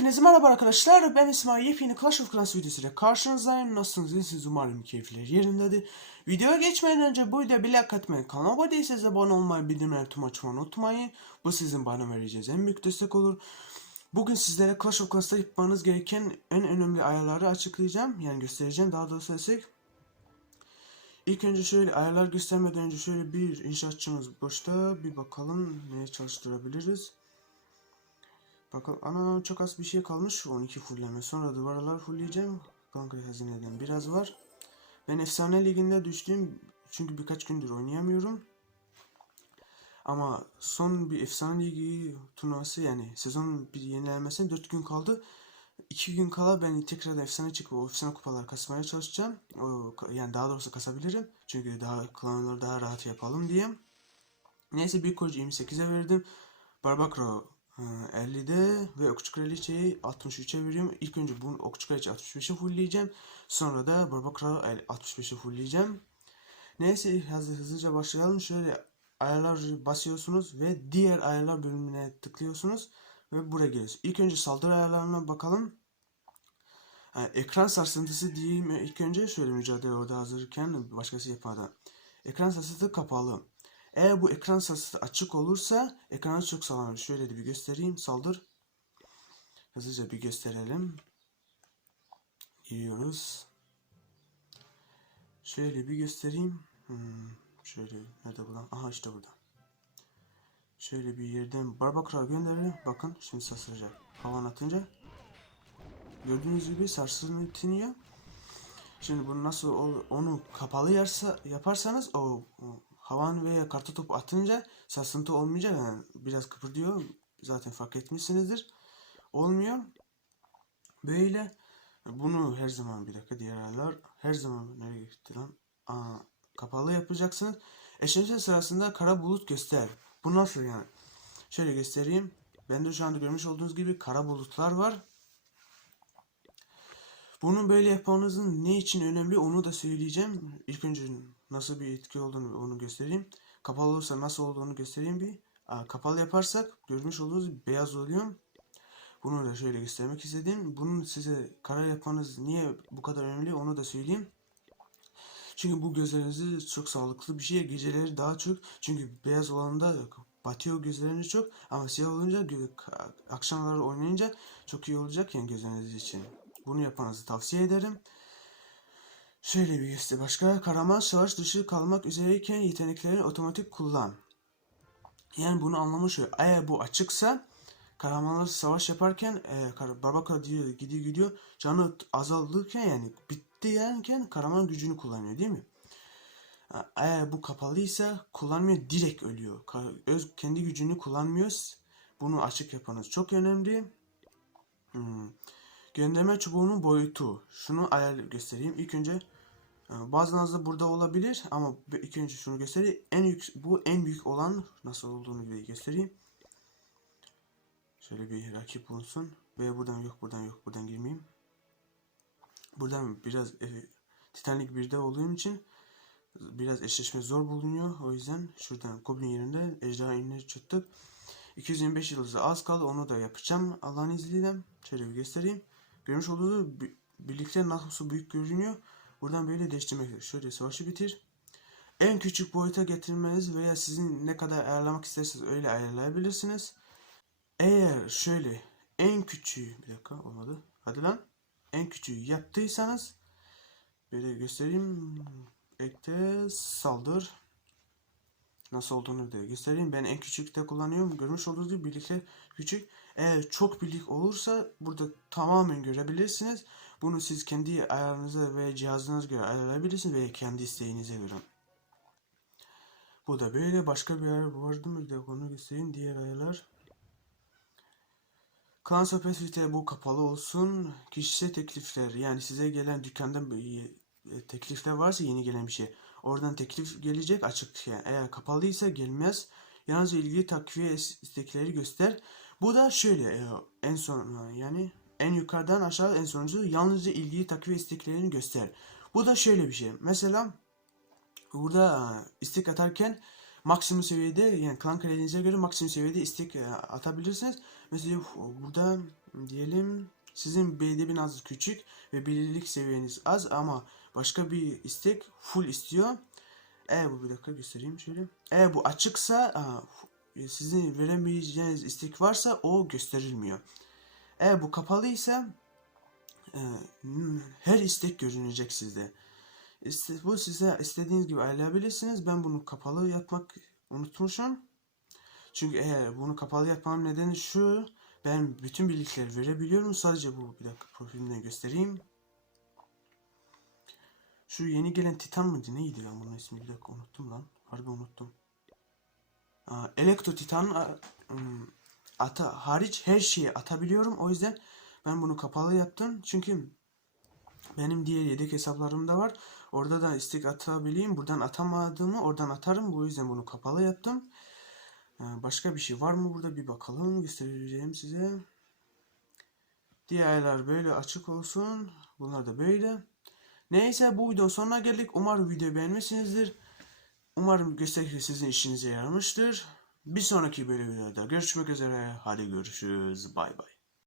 Hepinize merhaba arkadaşlar. Ben İsmail. Yepyeni Clash of Clans videosuyla karşınızdayım. Nasılsınız? İyisiniz? Umarım keyifler yerindedir. Videoya geçmeden önce bu videoya bir like atmayı, kanala abone değilseniz abone olmayı, bildirimleri tüm açmayı unutmayın. Bu sizin bana vereceğiniz en büyük destek olur. Bugün sizlere Clash of Clans'ta yapmanız gereken en önemli ayarları açıklayacağım. Yani göstereceğim daha doğrusu desek. İlk önce şöyle ayarlar göstermeden önce şöyle bir inşaatçımız boşta. Bir bakalım neye çalıştırabiliriz. Bakalım ana çok az bir şey kalmış 12 fullleme. Sonra duvarlar fullleyeceğim. Kanka hazineden biraz var. Ben efsane liginde düştüm. Çünkü birkaç gündür oynayamıyorum. Ama son bir efsane ligi turnuvası yani sezon bir yenilenmesine 4 gün kaldı. 2 gün kala ben tekrar efsane çıkıp o efsane kupalar kasmaya çalışacağım. O, yani daha doğrusu kasabilirim. Çünkü daha klanları daha rahat yapalım diye. Neyse bir koca 28'e verdim. Barbakro 50'de ve okçu kraliçeyi 63'e veriyorum. İlk önce bunu okçu kraliçe 65'e fullleyeceğim. Sonra da Barbakro 65'e fullleyeceğim. Neyse hızlı, hızlıca başlayalım. Şöyle ayarlar basıyorsunuz ve diğer ayarlar bölümüne tıklıyorsunuz ve buraya geliyorsunuz. İlk önce saldırı ayarlarına bakalım. Yani ekran sarsıntısı diyeyim ilk önce şöyle mücadele orada hazırken başkası yapardı. Ekran sarsıntısı kapalı. Eğer bu ekran sarsıntısı açık olursa ekranı çok sağlam. Şöyle de bir göstereyim. Saldır. Hızlıca bir gösterelim. Giriyoruz. Şöyle bir göstereyim. Hmm, şöyle nerede buradan? Aha işte burada. Şöyle bir yerden Barbakra gönderiyor. Bakın şimdi sarsılacak. Havan atınca. Gördüğünüz gibi sarsılıyor. Şimdi bunu nasıl onu kapalı yersa yaparsanız o, o havan veya kartı top atınca sarsıntı olmayacak. Yani biraz kıpırdıyor. Zaten fark etmişsinizdir. Olmuyor. Böyle bunu her zaman bir dakika diğer ayarlar her zaman nereye gitti lan? Aa, kapalı yapacaksınız. Eşleşme sırasında kara bulut göster. Bu nasıl yani? Şöyle göstereyim. Bende şu anda görmüş olduğunuz gibi kara bulutlar var. Bunu böyle yapmanızın ne için önemli onu da söyleyeceğim. İlk önce nasıl bir etki olduğunu onu göstereyim. Kapalı olursa nasıl olduğunu göstereyim bir. Kapalı yaparsak görmüş olduğunuz beyaz oluyor. Bunu da şöyle göstermek istedim. Bunun size kara yapmanız niye bu kadar önemli onu da söyleyeyim. Çünkü bu gözlerinizi çok sağlıklı bir şey. Geceleri daha çok. Çünkü beyaz olanda batıyor gözleriniz çok. Ama siyah olunca akşamları oynayınca çok iyi olacak yani gözleriniz için. Bunu yapmanızı tavsiye ederim. Şöyle bir göster başka. Kahraman savaş dışı kalmak üzereyken yeteneklerini otomatik kullan. Yani bunu anlamı şu. Eğer bu açıksa kahramanlar savaş yaparken e, Barbaka diyor gidiyor gidiyor canı azalırken yani bitti yerken kahraman gücünü kullanıyor değil mi? Eğer bu kapalıysa kullanmıyor direkt ölüyor. Öz kendi gücünü kullanmıyor. Bunu açık yapmanız çok önemli. Hmm. Gönderme çubuğunun boyutu. Şunu ayar göstereyim. İlk önce bazılarınızda burada olabilir ama ilk önce şunu göstereyim. En yük, bu en büyük olan nasıl olduğunu bir göstereyim. Şöyle bir rakip bulunsun. Veya buradan yok buradan yok buradan girmeyeyim. Buradan biraz e, Titanic 1'de olduğum için biraz eşleşme zor bulunuyor. O yüzden şuradan Goblin yerinde ejderha inine çıktık. 225 yıldızı az kaldı. Onu da yapacağım Allah'ın izniyle. Şöyle bir göstereyim. Görmüş olduğunuz birlikte nasıl büyük görünüyor. Buradan böyle değiştirmek. Şöyle savaşı bitir. En küçük boyuta getirmeniz veya sizin ne kadar ayarlamak isterseniz öyle ayarlayabilirsiniz. Eğer şöyle en küçüğü bir dakika olmadı. Hadi lan. En küçüğü yaptıysanız böyle göstereyim. Ekte saldır. Nasıl olduğunu da göstereyim. Ben en küçükte kullanıyorum. Görmüş olduğunuz gibi birlikte küçük. Eğer çok birlik olursa burada tamamen görebilirsiniz. Bunu siz kendi ayarınıza ve cihazınıza göre ayarlayabilirsiniz veya kendi isteğinize göre. Bu da böyle. Başka bir ayar vardı mı? Bir de onu göstereyim. Diğer ayarlar. Klan sohbeti bu kapalı olsun. Kişisel teklifler yani size gelen dükkandan teklifler varsa yeni gelen bir şey. Oradan teklif gelecek açık yani eğer kapalıysa gelmez. Yalnızca ilgili takviye istekleri göster. Bu da şöyle en son yani en yukarıdan aşağı en sonuncu yalnızca ilgili takviye isteklerini göster. Bu da şöyle bir şey. Mesela burada istek atarken maksimum seviyede yani klan krediğinize göre maksimum seviyede istek atabilirsiniz. Mesela burada diyelim sizin BD'nin az küçük ve bilirlik seviyeniz az ama başka bir istek full istiyor. Eğer bu bir dakika göstereyim şöyle. Eğer bu açıksa fu- sizin veremeyeceğiniz istek varsa o gösterilmiyor. Eğer bu kapalıysa e, her istek görünecek sizde. Bu size istediğiniz gibi ayarlayabilirsiniz. Ben bunu kapalı yapmak unutmuşum. Çünkü eğer bunu kapalı yapmam nedeni şu. Ben bütün birlikleri verebiliyorum. Sadece bu bir dakika profilimden göstereyim. Şu yeni gelen Titan mıydı? Neydi lan bunun ismi? Bir dakika unuttum lan. Harbi unuttum. Elektro Titan ım, ata hariç her şeyi atabiliyorum. O yüzden ben bunu kapalı yaptım. Çünkü benim diğer yedek hesaplarımda var. Orada da istek atabileyim. Buradan atamadığımı oradan atarım. Bu yüzden bunu kapalı yaptım. Ee, Başka bir şey var mı burada bir bakalım. Göstereceğim size. Diğer ayarlar böyle açık olsun. Bunlar da böyle. Neyse bu videonun sonuna geldik. Umarım videoyu beğenmişsinizdir. Umarım gösteri sizin işinize yaramıştır. Bir sonraki videoda görüşmek üzere. Hadi görüşürüz. Bay bay.